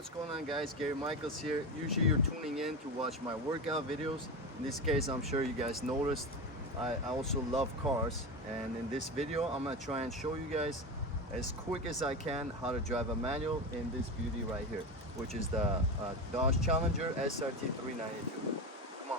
What's going on, guys? Gary Michaels here. Usually you're tuning in to watch my workout videos. In this case, I'm sure you guys noticed I also love cars, and in this video I'm gonna try and show you guys as quick as I can how to drive a manual in this beauty right here, which is the Dodge Challenger SRT 392. Come on.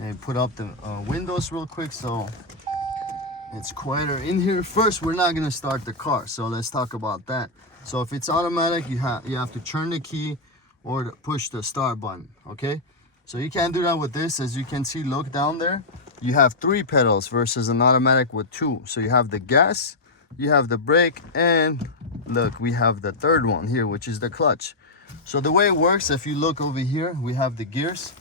And put up the windows real quick so it's quieter in here. First, we're not gonna start the car, so let's talk about that. So if it's automatic, you have to turn the key or push the start button. Okay, so you can't do that with this. As you can see, look down there, you have 3 pedals versus an automatic with 2. So you have the gas, you have the brake, and look, we have the third one here, which is the clutch. So the way it works, if you look over here, we have the gears.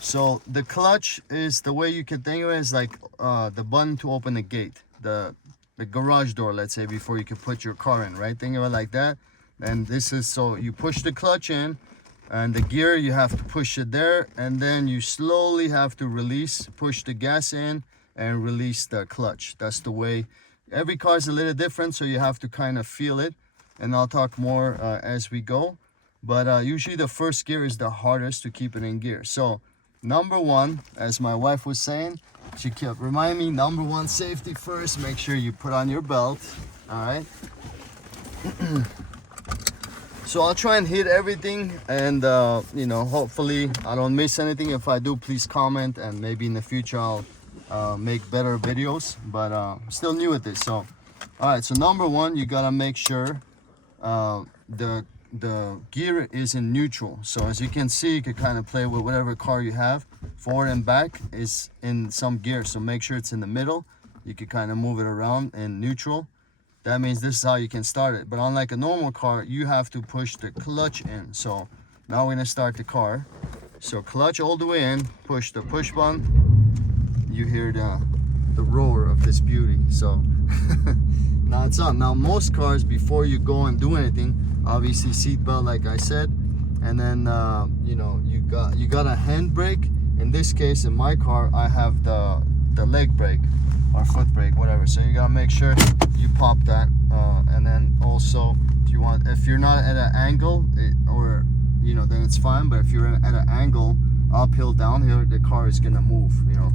So the clutch is, the way you can think of it, is like the button to open the gate, the garage door, let's say, before you can put your car in, right? Think of it like that. And this is, so you push the clutch in, and the gear, you have to push it there, and then you slowly have to release, push the gas in and release the clutch. That's the way. Every car is a little different, so you have to kind of feel it, and I'll talk more as we go. But usually the first gear is the hardest to keep it in gear. So number one, as my wife was saying, she kept reminding me, number one, safety first. Make sure you put on your belt. All right. So I'll try and hit everything, and you know, hopefully I don't miss anything. If I do, please comment, and maybe in the future I'll make better videos. But I'm still new at this. So all right, so number one, you gotta make sure the gear is in neutral. So as you can see, you can kind of play with whatever car you have. Forward and back is in some gear, so make sure it's in the middle. You can kind of move it around in neutral. That means this is how you can start it. But unlike a normal car, you have to push the clutch in. So now we're gonna start the car. So clutch all the way in, push the push button. You hear the roar of this beauty. So now it's on. Now most cars, before you go and do anything, obviously seat belt, like I said, and then you know, you got a hand brake. In this case, in my car, I have the leg brake or foot brake, whatever. So you gotta make sure you pop that, and then also, if you're not at an angle, or you know, then it's fine. But if you're at an angle, uphill, downhill, the car is gonna move, you know.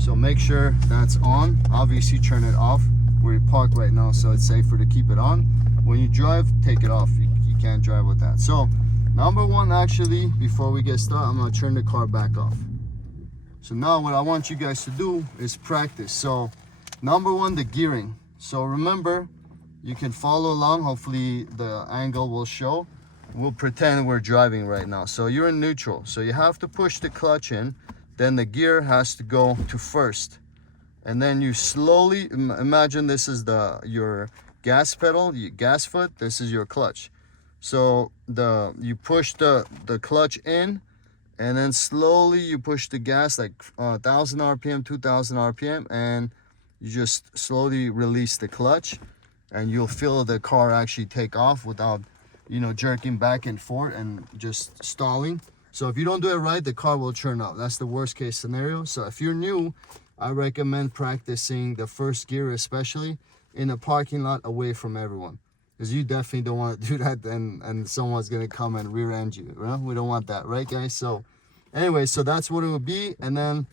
So make sure that's on. Obviously turn it off. We're parked right now, so it's safer to keep it on. When you drive, take it off. You can't drive with that. So number one, actually, before we get started, I'm gonna turn the car back off. So now what I want you guys to do is practice. So number one, the gearing. So remember, you can follow along. Hopefully the angle will show. We'll pretend we're driving right now. So you're in neutral. So you have to push the clutch in. Then the gear has to go to first. And then you slowly, imagine this is your gas pedal, your gas foot, this is your clutch. So you push the clutch in, and then slowly you push the gas, like 1,000 RPM, 2,000 RPM, and you just slowly release the clutch, and you'll feel the car actually take off without, you know, jerking back and forth and just stalling. So if you don't do it right, the car will churn out. That's the worst case scenario. So if you're new, I recommend practicing the first gear, especially in a parking lot away from everyone, because you definitely don't want to do that, and someone's gonna come and rear end you. Right? We don't want that, right, guys? So anyway, so that's what it would be. And then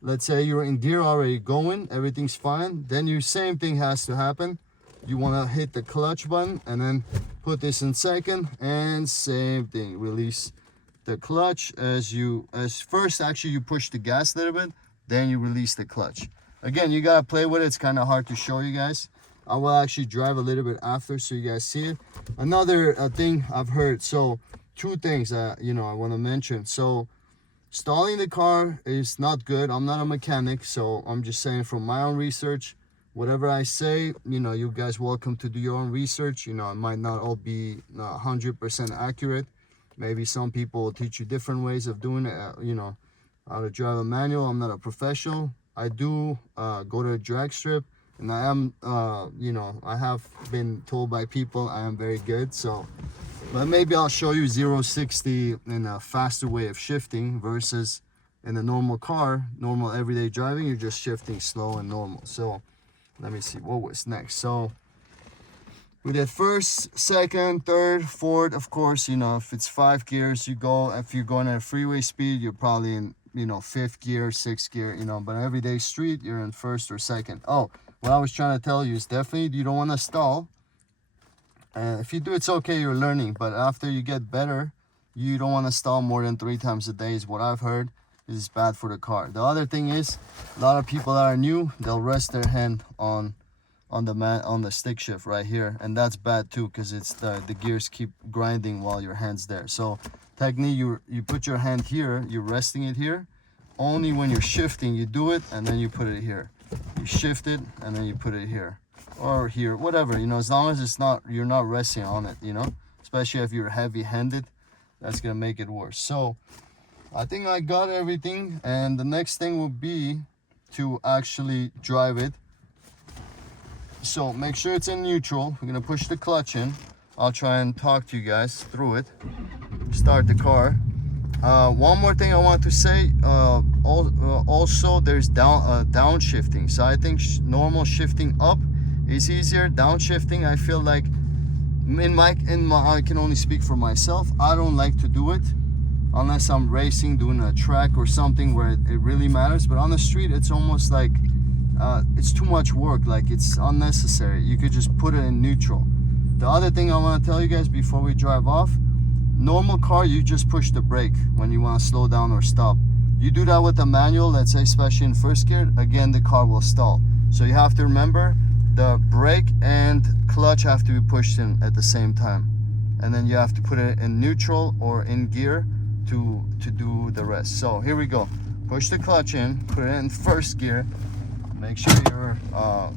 let's say you're in gear already going, everything's fine. Then your same thing has to happen. You want to hit the clutch button and then put this in second, and same thing, release the clutch. As first, actually, you push the gas a little bit, then you release the clutch. Again, you gotta play with it. It's kind of hard to show you guys. I will actually drive a little bit after so you guys see it. Another thing I've heard, so 2 things you know, I want to mention. So stalling the car is not good. I'm not a mechanic, so I'm just saying from my own research. Whatever I say, you know, you guys welcome to do your own research. You know, it might not all be 100% accurate. Maybe some people will teach you different ways of doing it, you know, how to drive a manual. I'm not a professional. I do go to a drag strip, and I am, you know, I have been told by people I am very good. So But maybe I'll show you 0-60 in a faster way of shifting versus in a normal car, normal everyday driving, you're just shifting slow and normal. So let me see what was next. So we did first, second, third, fourth. Of course, you know, if it's 5 gears, you go, if you're going at a freeway speed, you're probably in, you know, 5th gear, 6th gear, you know, but everyday street, you're in 1st or 2nd. Oh, what I was trying to tell you is definitely you don't want to stall. And if you do, it's okay, you're learning. But after you get better, you don't want to stall more than 3 times a day is what I've heard. Is bad for the car. The other thing is, a lot of people that are new, they'll rest their hand on the stick shift right here, and that's bad too, because it's the gears keep grinding while your hand's there. So technically you put your hand here, you're resting it here. Only when you're shifting you do it, and then you put it here. You shift it and then you put it here or here, whatever, you know, as long as it's not, you're not resting on it, you know, especially if you're heavy-handed, that's gonna make it worse. So I think I got everything, and the next thing will be to actually drive it. So make sure it's in neutral. We're gonna push the clutch in. I'll try and talk to you guys through it. Start the car. One more thing I want to say, also there's downshifting. So I think normal shifting up is easier. Downshifting, I feel like I can only speak for myself, I don't like to do it unless I'm racing, doing a track or something where it really matters. But on the street, it's almost like it's too much work, like it's unnecessary. You could just put it in neutral. The other thing I want to tell you guys before we drive off, normal car, you just push the brake when you want to slow down or stop. You do that with the manual, let's say especially in 1st gear, again the car will stall. So you have to remember the brake and clutch have to be pushed in at the same time, and then you have to put it in neutral or in gear to do the rest. So here we go. Push the clutch in, put it in 1st gear, make sure your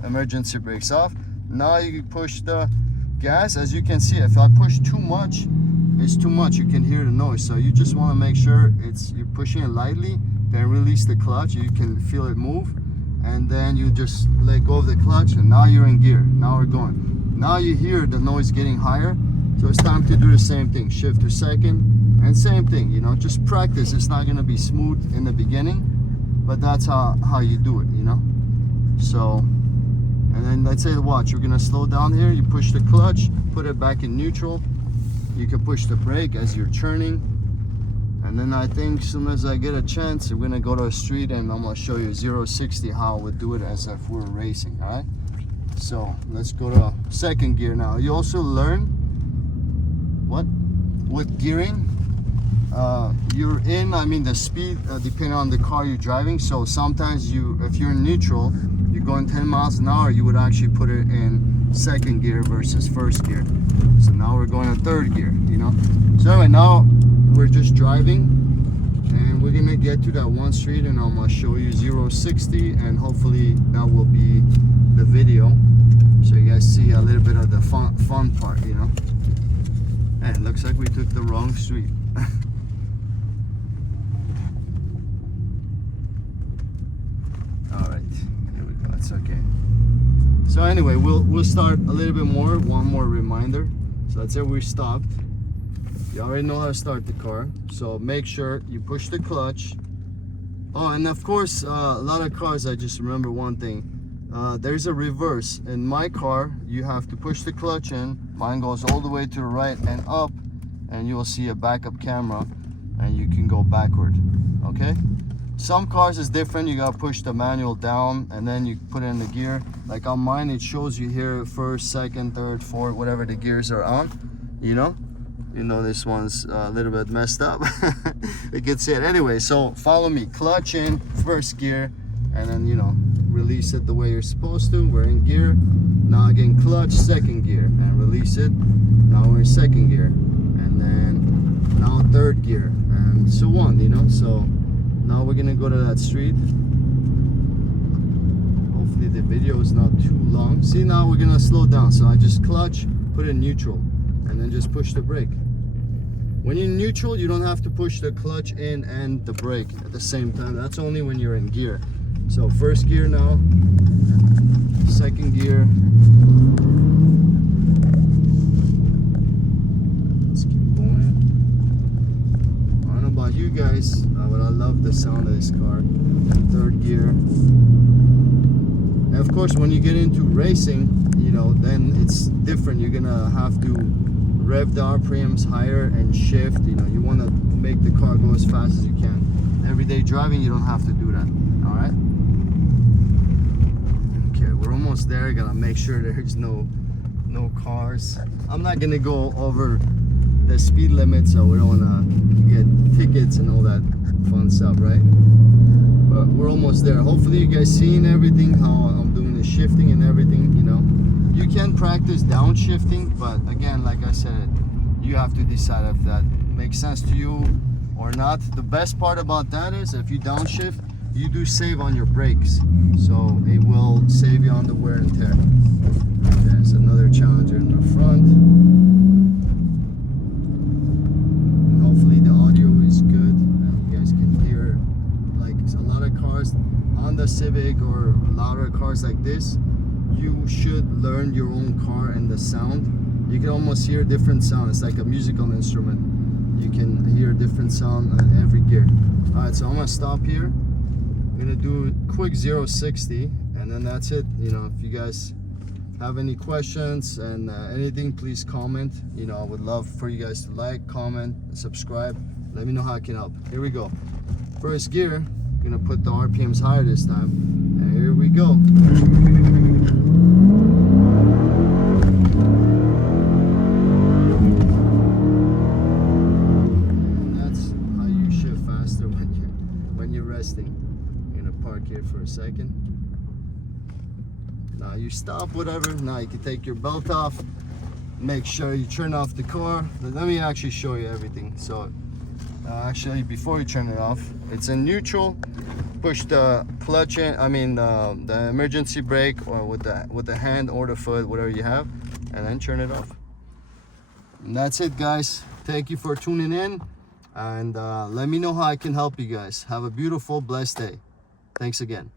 emergency brake's off. Now you push the gas. As you can see, if I push too much, it's too much, you can hear the noise. So you just want to make sure you're pushing it lightly, then release the clutch, you can feel it move, and then you just let go of the clutch, and now you're in gear. Now we're going. Now you hear the noise getting higher, so it's time to do the same thing. Shift to 2nd, and same thing, you know, just practice. It's not going to be smooth in the beginning, but that's how you do it, you know. So, and then let's say, watch, you're going to slow down here, you push the clutch, put it back in neutral, you can push the brake as you're churning, and then I think as soon as I get a chance, we're going to go to a street and I'm going to show you 0-60 how I would do it as if we're racing. All right, so let's go to 2nd gear now. You also learn with gearing, you're in, I mean the speed depending on the car you're driving. So sometimes if you're in neutral, you're going 10 miles an hour, you would actually put it in 2nd gear versus 1st gear. So now we're going to 3rd gear, you know. So anyway, now we're just driving, and we're gonna get to that one street, and I'm gonna show you 0-60, and hopefully that will be the video, so you guys see a little bit of the fun part, you know. And it looks like we took the wrong street. All right, here we go. It's okay. So anyway, we'll start a little bit more. One more reminder. So let's say we stopped. You already know how to start the car. So make sure you push the clutch. Oh, and of course, a lot of cars, I just remember one thing. There's a reverse. In my car, you have to push the clutch in. Mine goes all the way to the right and up, and you will see a backup camera, and you can go backward. Okay? Some cars is different. You gotta push the manual down, and then you put it in the gear. Like on mine, it shows you here 1st, 2nd, 3rd, 4th, whatever the gears are on. You know this one's a little bit messed up. It gets it anyway. So follow me. Clutch in 1st gear, and then release it the way you're supposed to. We're in gear. Now again, clutch 2nd gear, and release it. Now we're in 2nd gear, and then now 3rd gear, and so on. So now we're gonna go to that street. Hopefully the video is not too long. See, now we're gonna slow down. So I just clutch, put it in neutral, and then just push the brake. When you're in neutral, you don't have to push the clutch in and the brake at the same time. That's only when you're in gear. So 1st gear now, 2nd gear. Let's about you guys, but I love the sound of this car. Third gear. And of course, when you get into racing, you know, then it's different. You're gonna have to rev the RPMs higher and shift. You know, you want to make the car go as fast as you can. Everyday driving, you don't have to do that. All right. Okay, we're almost there. Gotta make sure there's no cars. I'm not gonna go over the speed limit, so we don't wanna get tickets and all that fun stuff, right? But we're almost there. Hopefully you guys seen everything, how I'm doing the shifting and everything. You know, you can practice downshifting, but again, like I said, you have to decide if that makes sense to you or not. The best part about that is if you downshift, you do save on your brakes, so it will save you on the wear and tear. There's another Challenger in the front. And hopefully the audio is good. You guys can hear, like a lot of cars, Honda Civic or louder cars like this, you should learn your own car and the sound. You can almost hear different sound. It's like a musical instrument. You can hear different sound on every gear. All right, so I'm gonna stop here. I'm gonna do a quick 0-60, and then that's it. You know, if you guys have any questions and anything, please comment. You know, I would love for you guys to like, comment, subscribe. Let me know how I can help. Here we go. First gear, I'm gonna put the RPMs higher this time, and here we go. And that's how you shift faster when you're resting. I'm gonna park here for a second. Now you stop, whatever. Now you can take your belt off. Make sure you turn off the car. Let me actually show you everything. So actually, before you turn it off, it's in neutral. Push the clutch in. I mean the emergency brake, or with the hand or the foot, whatever you have, and then turn it off. And that's it, guys. Thank you for tuning in, and let me know how I can help you guys. Have a beautiful, blessed day. Thanks again.